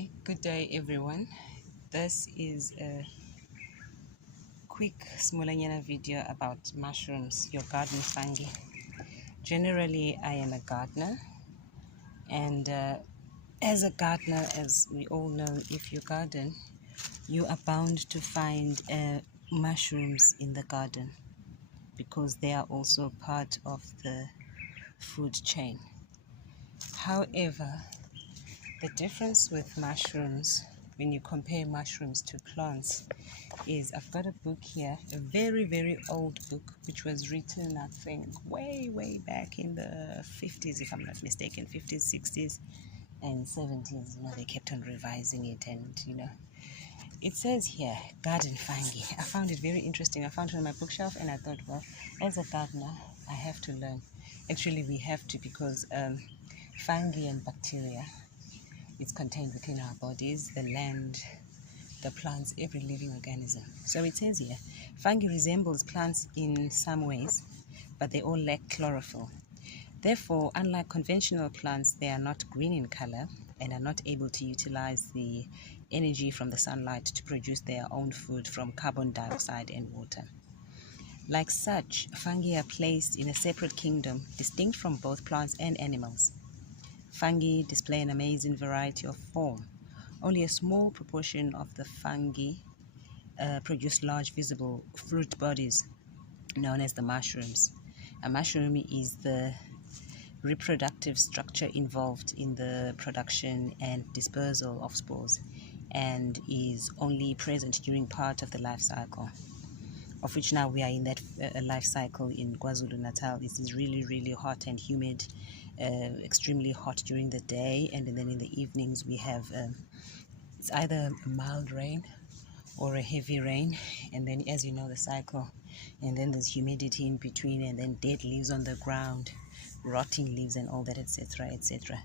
Hi, good day everyone. This is a quick smolanyana video about mushrooms, your garden fungi. Generally, I am a gardener, and as a gardener, as we all know, if you garden, you are bound to find mushrooms in the garden because they are also part of the food chain. However, the difference with mushrooms, when you compare mushrooms to plants, is I've got a book here, a very, very old book, which was written, I think, way back in the 50s, if I'm not mistaken, 50s, 60s, and 70s. You know, they kept on revising it, and, you know, it says here, Garden Fungi. I found it very interesting. I found it on my bookshelf, and I thought, well, as a gardener, I have to learn. Actually, we have to, because fungi and bacteria, it's contained within our bodies, the land, the plants, every living organism. So it says here, fungi resembles plants in some ways, but they all lack chlorophyll. Therefore, unlike conventional plants, they are not green in color and are not able to utilize the energy from the sunlight to produce their own food from carbon dioxide and water. Like such, fungi are placed in a separate kingdom, distinct from both plants and animals. Fungi display an amazing variety of form. Only a small proportion of the fungi produce large visible fruit bodies known as the mushrooms. A mushroom is the reproductive structure involved in the production and dispersal of spores and is only present during part of the life cycle, of which now we are in that life cycle in KwaZulu-Natal. It is really hot and humid, extremely hot during the day, and then in the evenings we have it's either a mild rain or a heavy rain, and then, as you know, the cycle, and then there's humidity in between, and then dead leaves on the ground, rotting leaves and all that, etc.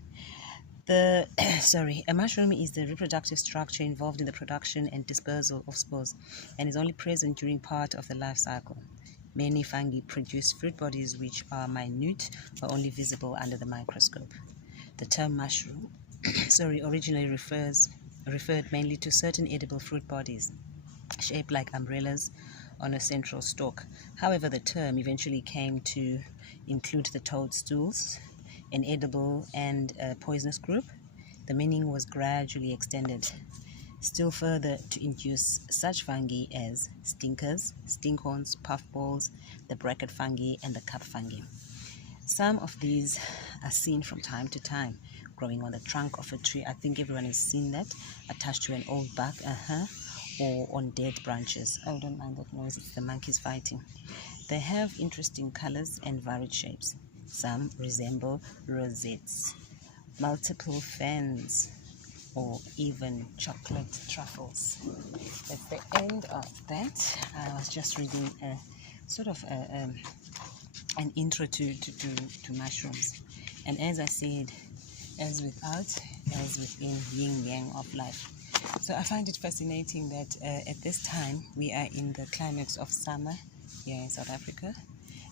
A mushroom is the reproductive structure involved in the production and dispersal of spores and is only present during part of the life cycle. Many fungi produce fruit bodies which are minute or only visible under the microscope. The term mushroom originally referred mainly to certain edible fruit bodies shaped like umbrellas on a central stalk. However, the term eventually came to include the toadstools, an edible and poisonous group. The meaning was gradually extended still further to induce such fungi as stinkers, stinkhorns, puffballs, the bracket fungi, and the cup fungi. Some of these are seen from time to time growing on the trunk of a tree. I think everyone has seen that, attached to an old bark, or on dead branches. Oh, don't mind that noise, it's the monkeys fighting. They have interesting colors and varied shapes. Some resemble rosettes, multiple fans, or even chocolate truffles. That's the end of that. I was just reading a sort of an intro to mushrooms. And as I said, as without, as within, yin yang of life. So I find it fascinating that at this time we are in the climax of summer here in South Africa,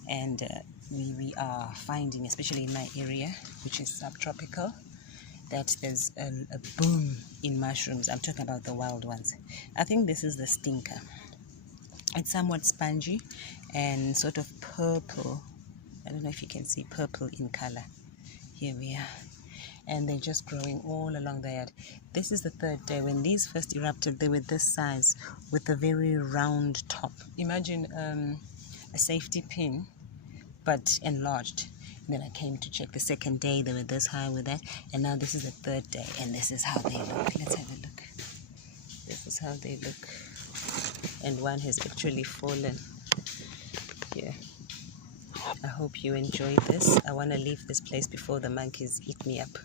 and we are finding, especially in my area, which is subtropical, that there's a boom in mushrooms. I'm talking about the wild ones. I think this is the stinker. It's somewhat spongy and sort of purple. I don't know if you can see purple in color. Here we are. And they're just growing all along the yard. This is the third day. When these first erupted, they were this size with a very round top. Imagine a safety pin, but enlarged. And then I came to check the second day. They were this high with that. And now this is the third day, and this is how they look. Let's have a look. This is how they look. And one has actually fallen. Yeah. I hope you enjoyed this. I want to leave this place before the monkeys eat me up.